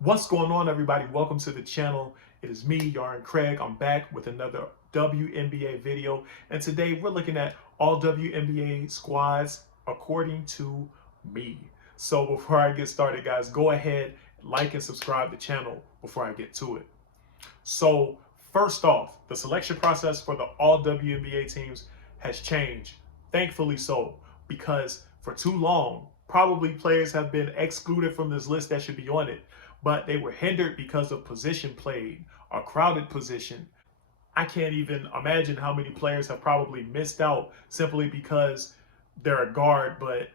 What's going on, everybody? Welcome to the channel. It is me, Yarn Craig. I'm back with another WNBA video, and today we're looking at all WNBA squads according to me. So before I get started, guys, go ahead, like and subscribe to the channel before I get to it. So first off, the selection process for the all WNBA teams has changed, thankfully so, because for too long, probably players have been excluded from this list that should be on it, but they were hindered because of position played, a crowded position. I can't even imagine how many players have probably missed out simply because they're a guard, but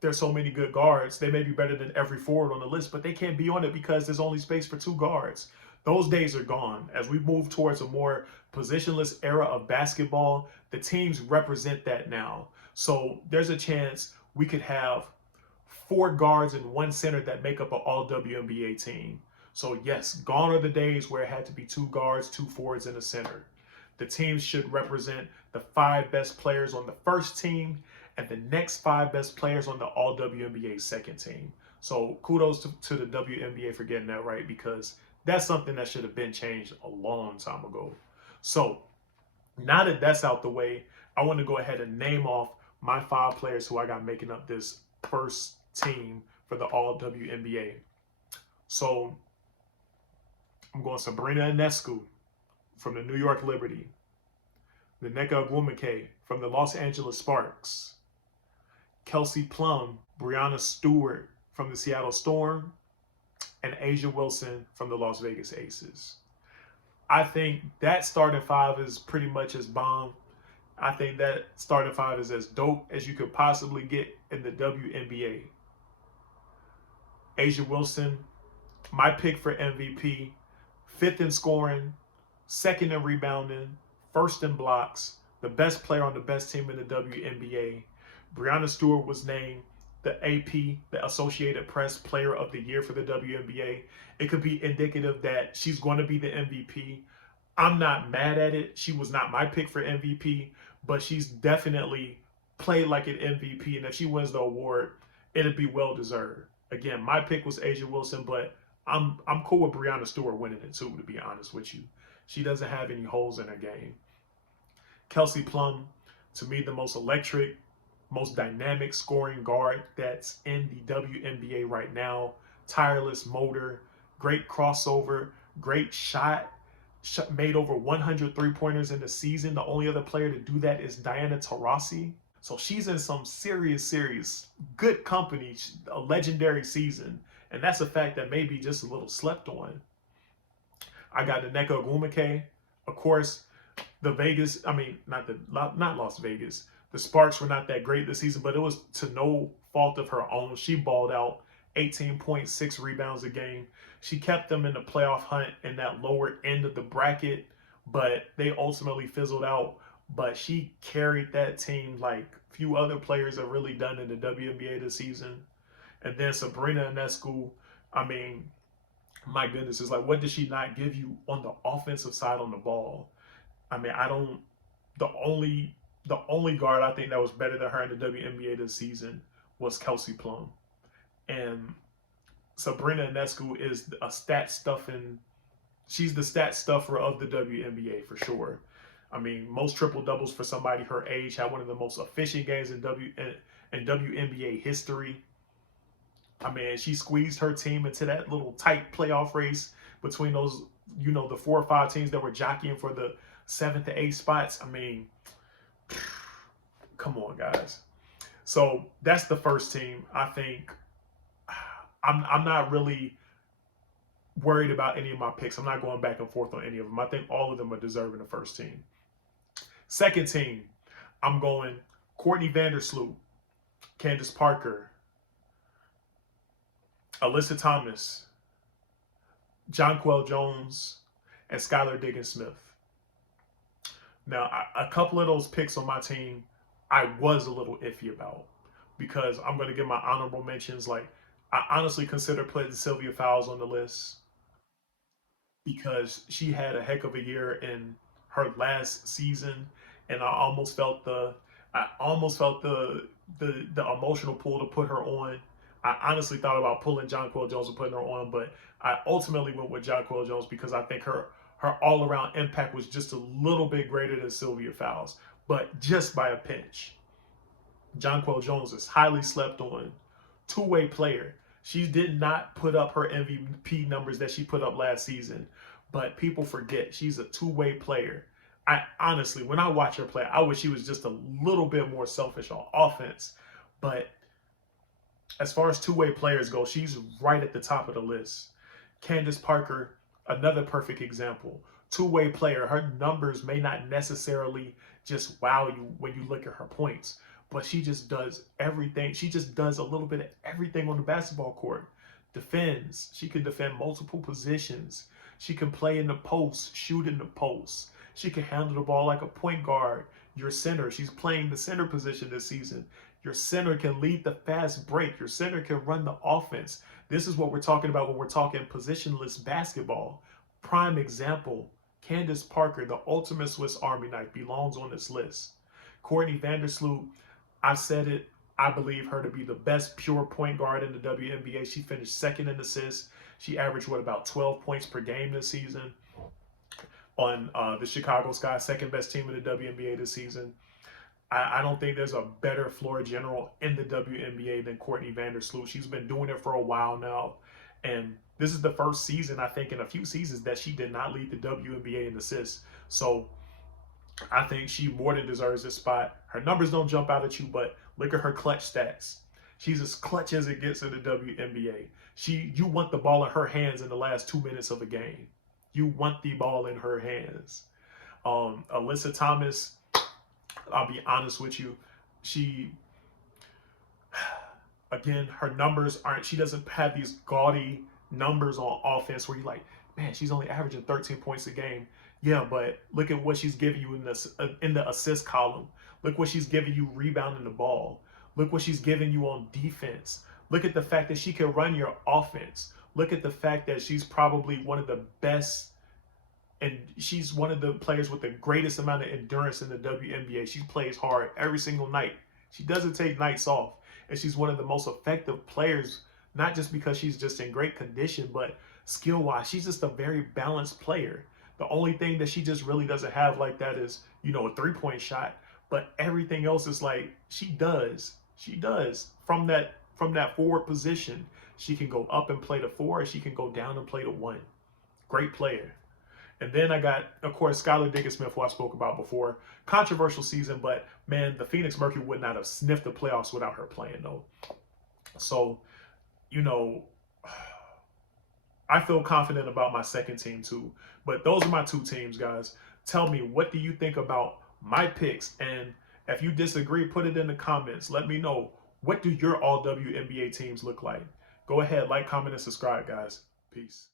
there's so many good guards. They may be better than every forward on the list, but they can't be on it because there's only space for two guards. Those days are gone. As we move towards a more positionless era of basketball, the teams represent that now. So there's a chance we could have four guards and one center that make up an all WNBA team. So yes, gone are the days where it had to be two guards, two forwards, and a center. The teams should represent the five best players on the first team and the next five best players on the all WNBA second team. So kudos to the WNBA for getting that right, because that's something that should have been changed a long time ago. So now that that's out the way, I want to go ahead and name off my five players who I got making up this first team for the all WNBA. So I'm going Sabrina Ionescu from the New York Liberty, Nneka Ogwumike from the Los Angeles Sparks, Kelsey Plum, Breanna Stewart from the Seattle Storm, and A'ja Wilson from the Las Vegas Aces. I think that starting five is pretty much as bomb. I think that starting five is as dope as you could possibly get in the WNBA. A'ja Wilson, my pick for MVP, fifth in scoring, second in rebounding, first in blocks, the best player on the best team in the WNBA. Breanna Stewart was named the AP, the Associated Press Player of the Year for the WNBA. It could be indicative that she's going to be the MVP. I'm not mad at it. She was not my pick for MVP, but she's definitely played like an MVP. And if she wins the award, it'll be well deserved. Again, my pick was A'ja Wilson, but I'm cool with Breanna Stewart winning it too, to be honest with you. She doesn't have any holes in her game. Kelsey Plum, to me, the most electric, most dynamic scoring guard that's in the WNBA right now. Tireless motor, great crossover, great shot. Made over 100 three-pointers in the season. The only other player to do that is Diana Taurasi. So she's in some serious, good company, a legendary season. And that's a fact that may be just a little slept on. I got Nneka Ogwumike. Of course, the Vegas, not Las Vegas. The Sparks were not that great this season, but it was to no fault of her own. She balled out 18.6 rebounds a game. She kept them in the playoff hunt in that lower end of the bracket, but they ultimately fizzled out. But she carried that team like few other players have really done in the WNBA this season. And then Sabrina Ionescu, my goodness, is like, what did she not give you on the offensive side on the ball? The only guard I think that was better than her in the WNBA this season was Kelsey Plum. And Sabrina Ionescu is she's the stat stuffer of the WNBA for sure. Most triple doubles for somebody her age, had one of the most efficient games in WNBA history. She squeezed her team into that little tight playoff race between those, the 4 or 5 teams that were jockeying for the 7th to 8th spots. Come on, guys. So that's the first team. I think I'm not really worried about any of my picks. I'm not going back and forth on any of them. I think all of them are deserving the first team. Second team, I'm going Courtney Vander, Sloot, Candace Parker, Alyssa Thomas, Jonquel Jones, and Skylar Diggins-Smith. Now, a couple of those picks on my team, I was a little iffy about, because I'm going to give my honorable mentions. Like, I honestly consider putting Sylvia Fowles on the list because she had a heck of a year in her last season, and I almost felt the emotional pull to put her on, I honestly thought about pulling Jonquel Jones and putting her on, but I ultimately went with Jonquel Jones because I think her all around impact was just a little bit greater than Sylvia Fowles, but just by a pinch. Jonquel Jones is highly slept on, two-way player. She did not put up her MVP numbers that she put up last season, but people forget she's a two-way player. I honestly, when I watch her play, I wish she was just a little bit more selfish on offense. But as far as two-way players go, she's right at the top of the list. Candace Parker, another perfect example. Two-way player. Her numbers may not necessarily just wow you when you look at her points, but she just does everything. She just does a little bit of everything on the basketball court. Defends. She can defend multiple positions. She can play in the post, shoot in the post. She can handle the ball like a point guard. Your center. She's playing the center position this season. Your center can lead the fast break. Your center can run the offense. This is what we're talking about when we're talking positionless basketball. Prime example, Candace Parker, the ultimate Swiss Army knife, belongs on this list. Courtney Vander Sloot, I've said it, I believe her to be the best pure point guard in the WNBA. She finished second in assists. She averaged, about 12 points per game this season on the Chicago Sky, second best team in the WNBA this season. I don't think there's a better floor general in the WNBA than Courtney Vander Sloot. She's been doing it for a while now. And this is the first season, I think, in a few seasons that she did not lead the WNBA in assists. So I think she more than deserves this spot. Her numbers don't jump out at you, but look at her clutch stats. She's as clutch as it gets in the WNBA. You want the ball in her hands in the last 2 minutes of a game. You want the ball in her hands. Alyssa Thomas, I'll be honest with you. Again, her numbers aren't, she doesn't have these gaudy numbers on offense where you're like, man, she's only averaging 13 points a game. Yeah, but look at what she's giving you in the assist column. Look what she's giving you rebounding the ball. Look what she's giving you on defense. Look at the fact that she can run your offense. Look at the fact that she's probably one of the best, and she's one of the players with the greatest amount of endurance in the WNBA. She plays hard every single night. She doesn't take nights off. And she's one of the most effective players, not just because she's just in great condition, but skill-wise. She's just a very balanced player. The only thing that she just really doesn't have like that is, a three-point shot. But everything else is like, she does. She does. From that forward position, she can go up and play the four, and she can go down and play the one. Great player. And then I got, of course, Skylar Diggins-Smith, who I spoke about before. Controversial season, but man, the Phoenix Mercury would not have sniffed the playoffs without her playing, though. So, I feel confident about my second team, too. But those are my two teams, guys. Tell me, what do you think about my picks? And if you disagree, put it in the comments. Let me know. What do your All-WNBA teams look like? Go ahead, like, comment, and subscribe, guys. Peace.